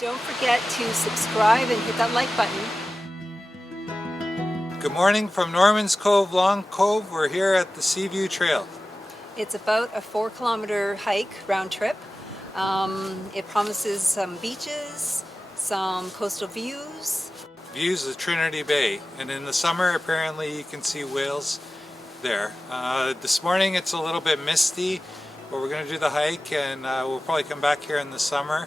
Don't forget to subscribe and hit that like button. Good morning from Norman's Cove-Long Cove. We're here at the Seaview Trail. It's about a 4-kilometer hike round trip. It promises some beaches, some coastal views. Views of Trinity Bay, and in the summer apparently you can see whales there. This morning it's a little bit misty, but we're going to do the hike and we'll probably come back here in the summer.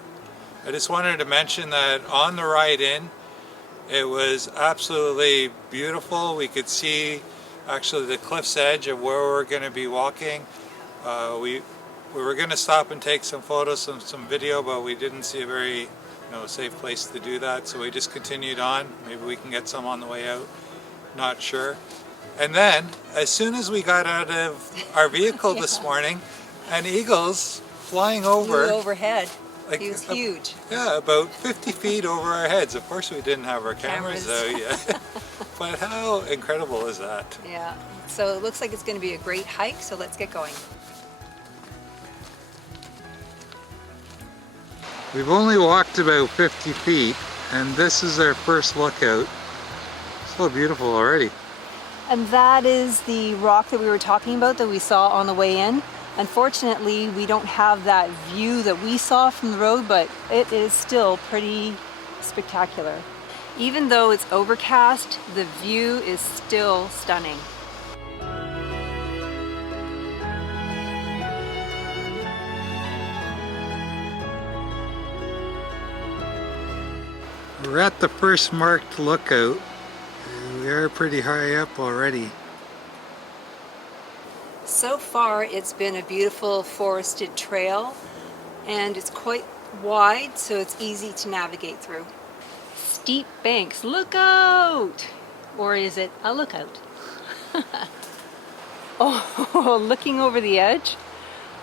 I just wanted to mention that on the ride in it was absolutely beautiful. We could see actually the cliff's edge of where we're going to be walking. We were going to stop and take some photos and some video, but we didn't see a very safe place to do that, so we just continued on. Maybe we can get some on the way out, not sure. And then as soon as we got out of our vehicle this morning, an eagle's flying over. Flew overhead. Like, he was huge. Yeah, about 50 feet over our heads. Of course we didn't have our cameras out yet. But how incredible is that? Yeah, so it looks like it's going to be a great hike, so let's get going. We've only walked about 50 feet, and this is our first lookout. So beautiful already. And that is the rock that we were talking about that we saw on the way in. Unfortunately, we don't have that view that we saw from the road, but it is still pretty spectacular. Even though it's overcast, the view is still stunning. We're at the first marked lookout. We are pretty high up already. So far it's been a beautiful forested trail, and it's quite wide, so it's easy to navigate through. Steep banks, look out! Or is it a lookout? Oh, looking over the edge,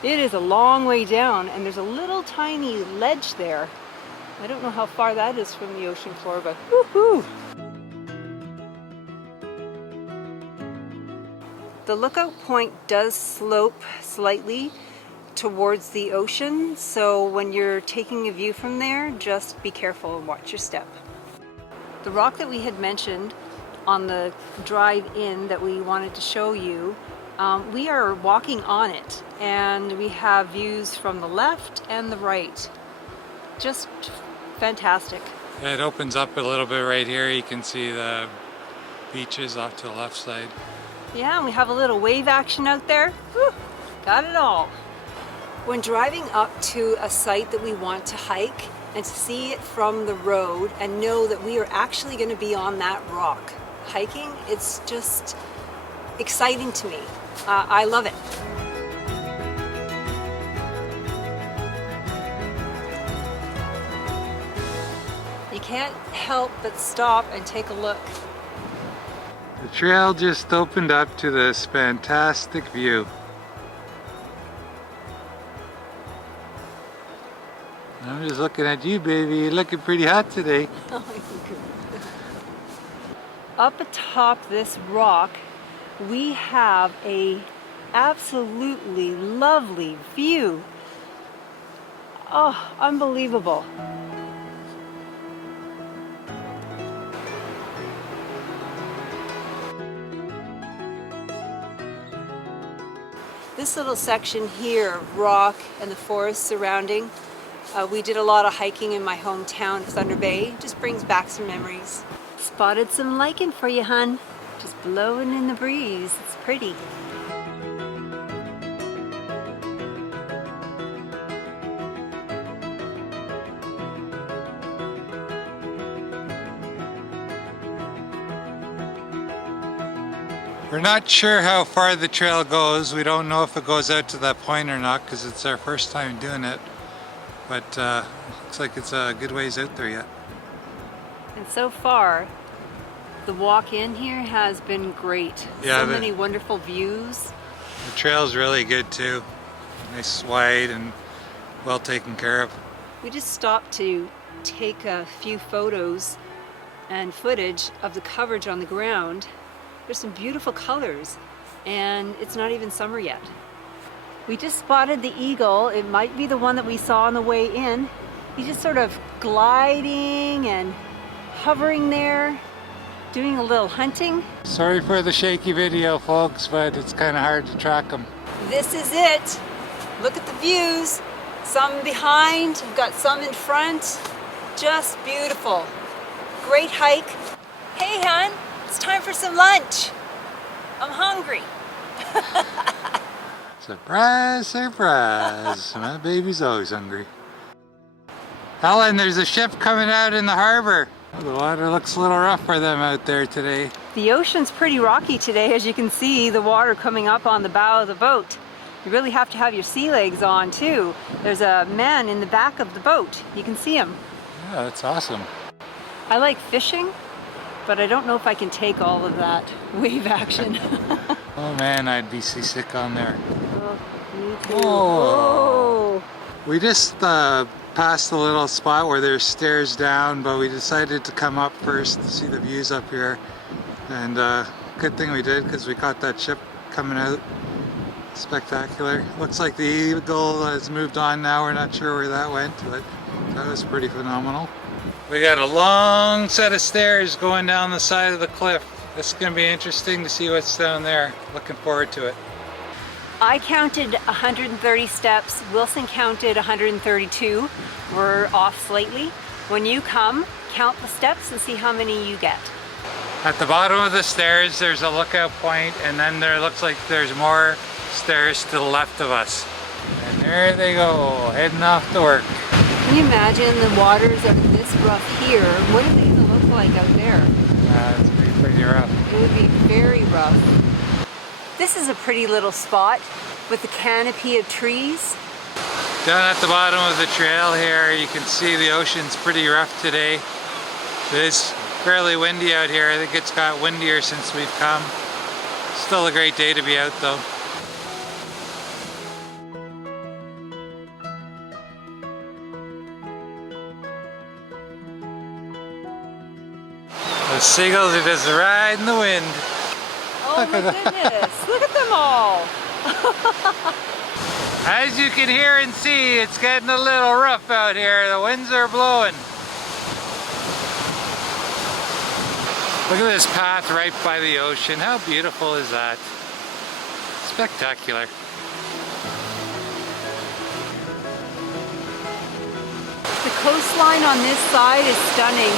it is a long way down, and there's a little tiny ledge there. I don't know how far that is from the ocean floor, but woohoo! The lookout point does slope slightly towards the ocean, so when you're taking a view from there, just be careful and watch your step. The rock that we had mentioned on the drive in that we wanted to show you, we are walking on it, and we have views from the left and the right. Just fantastic. Yeah, it opens up a little bit right here. You can see the beaches off to the left side. Yeah, and we have a little wave action out there. Whew, got it all. When driving up to a site that we want to hike and to see it from the road and know that we are actually going to be on that rock hiking, it's just exciting to me. I love it. You can't help but stop and take a look. The trail just opened up to this fantastic view. I'm just looking at you, baby. You're looking pretty hot today. Up atop this rock, we have a absolutely lovely view. Oh, unbelievable. This little section here of rock and the forest surrounding, we did a lot of hiking in my hometown of Thunder Bay. Just brings back some memories. Spotted some lichen for you, hun. Just blowing in the breeze. It's pretty. We're not sure how far the trail goes. We don't know if it goes out to that point or not because it's our first time doing it. But looks like it's a good ways out there yet. And so far, the walk in here has been great. Yeah, so many wonderful views. The trail's really good too. Nice, wide, and well taken care of. We just stopped to take a few photos and footage of the coverage on the ground. There's some beautiful colors, and it's not even summer yet. We just spotted the eagle. It might be the one that we saw on the way in, He's just sort of gliding and hovering there, doing a little hunting. Sorry for the shaky video, folks, but it's kind of hard to track them. This is it. Look at the views. Some behind, we've got some in front. Just beautiful. Great hike. Hey, hon, it's time for some lunch. I'm hungry. Surprise, surprise. My baby's always hungry. Helen, there's a ship coming out in the harbor. The water looks a little rough for them out there today. The ocean's pretty rocky today, as you can see the water coming up on the bow of the boat. You really have to have your sea legs on too. There's a man in the back of the boat. You can see him. Yeah, that's awesome. I like fishing, but I don't know if I can take all of that wave action. Oh man, I'd be seasick on there. Oh, me too. Oh. We just passed a little spot where there's stairs down, but we decided to come up first to see the views up here. And good thing we did, because we caught that ship coming out. Spectacular. Looks like the Eagle has moved on now. We're not sure where that went, but that was pretty phenomenal. We got a long set of stairs going down the side of the cliff. It's going to be interesting to see what's down there. Looking forward to it. I counted 130 steps. Wilson counted 132. We're off slightly. When you come, count the steps and see how many you get. At the bottom of the stairs, there's a lookout point, and then there looks like there's more stairs to the left of us. And there they go, heading off to work. Can you imagine the waters are this rough here? What are they going to look like out there? It's pretty rough. It would be very rough. This is a pretty little spot with a canopy of trees. Down at the bottom of the trail here, you can see the ocean's pretty rough today. It is fairly windy out here. I think it's got windier since we've come. Still a great day to be out though. The seagulls are just riding the wind. Oh my goodness, look at them all. As you can hear and see, it's getting a little rough out here. The winds are blowing. Look at this path right by the ocean. How beautiful is that? Spectacular. The coastline on this side is stunning.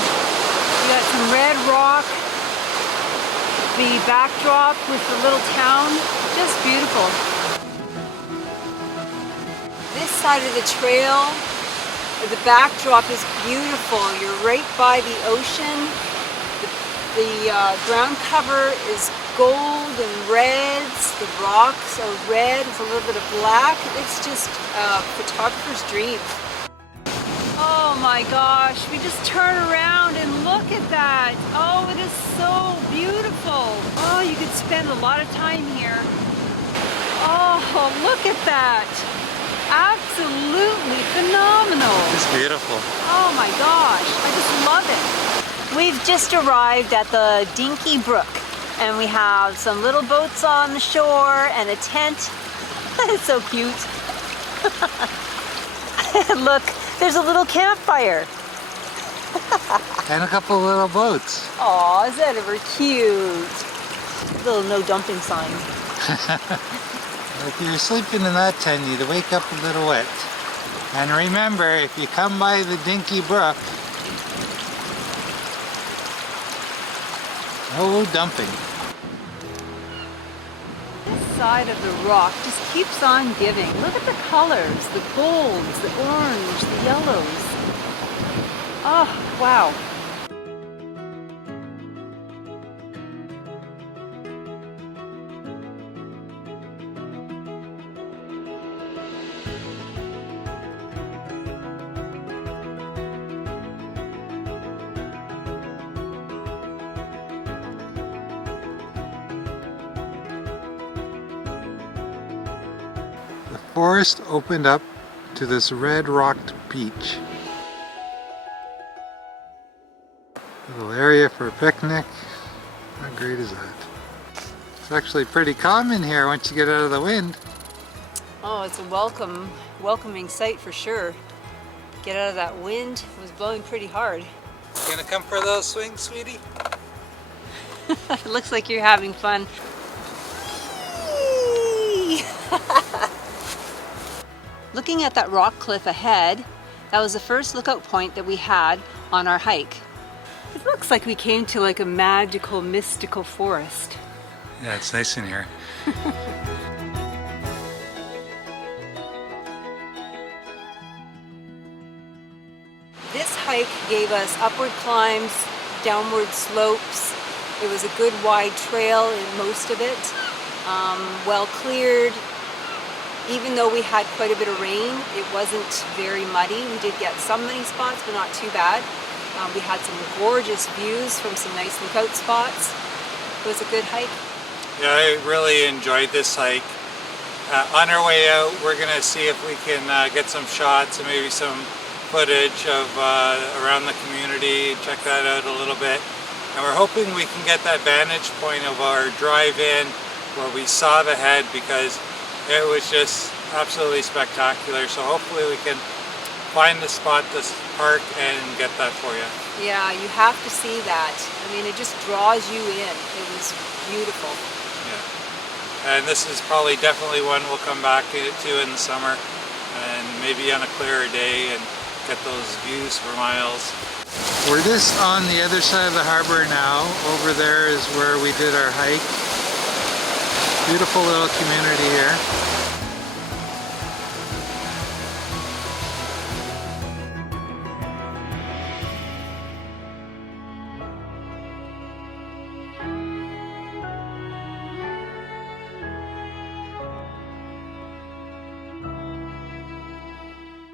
We got some red rock, the backdrop with the little town, just beautiful. This side of the trail, the backdrop is beautiful. You're right by the ocean. The ground cover is gold and reds. The rocks are red with a little bit of black. It's just a photographer's dream. Oh my gosh, we just turn around and look at that. Oh, it is so beautiful. Oh, you could spend a lot of time here. Oh, look at that. Absolutely phenomenal. It's beautiful. Oh my gosh, I just love it. We've just arrived at the Dinky Brook and we have some little boats on the shore and a tent. It's so cute. Look, there's a little campfire. And a couple little boats. Aw, is that ever cute? Little no dumping sign. If you're sleeping in that tent, you'd wake up a little wet. And remember, if you come by the Dinky Brook, no dumping. This side of the rock just keeps on giving. Look at the colors, the golds, the orange, the yellows. Oh, wow. The forest opened up to this red rocked beach. Little area for a picnic. How great is that? It's actually pretty calm in here once you get out of the wind. Oh, it's a welcoming sight for sure. Get out of that wind. It was blowing pretty hard. You gonna come for those swings, sweetie? It looks like you're having fun. Looking at that rock cliff ahead, that was the first lookout point that we had on our hike. It looks like we came to like a magical, mystical forest. Yeah, it's nice in here. This hike gave us upward climbs, downward slopes. It was a good wide trail in most of it, well cleared. Even though we had quite a bit of rain, it wasn't very muddy. We did get some muddy spots, but not too bad. We had some gorgeous views from some nice lookout spots. It was a good hike. Yeah, I really enjoyed this hike. On our way out, we're gonna see if we can get some shots and maybe some footage of around the community, check that out a little bit. And we're hoping we can get that vantage point of our drive-in where we saw the head, because it was just absolutely spectacular. So hopefully we can find the spot to park and get that for you. Yeah, you have to see that. I mean, it just draws you in. It was beautiful. Yeah. And this is probably definitely one we'll come back to in the summer, and maybe on a clearer day, and get those views for miles. We're just on the other side of the harbor now. Over there is where we did our hike. Beautiful little community here.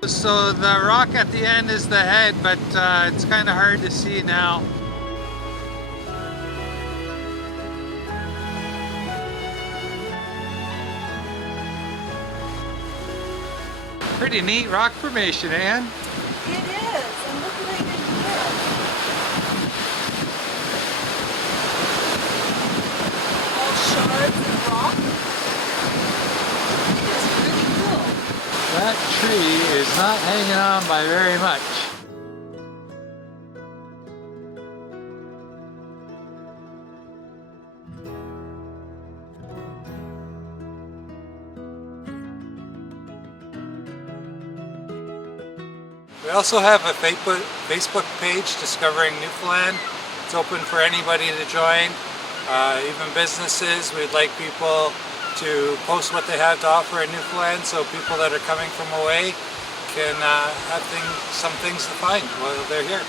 So the rock at the end is the head, but it's kind of hard to see now. Pretty neat rock formation, Anne. It is, and look what I did here. All shards of rock. It is really cool. That tree is not hanging on by very much. We also have a Facebook page, Discovering Newfoundland. It's open for anybody to join, even businesses. We'd like people to post what they have to offer in Newfoundland, so people that are coming from away can have some things to find while they're here.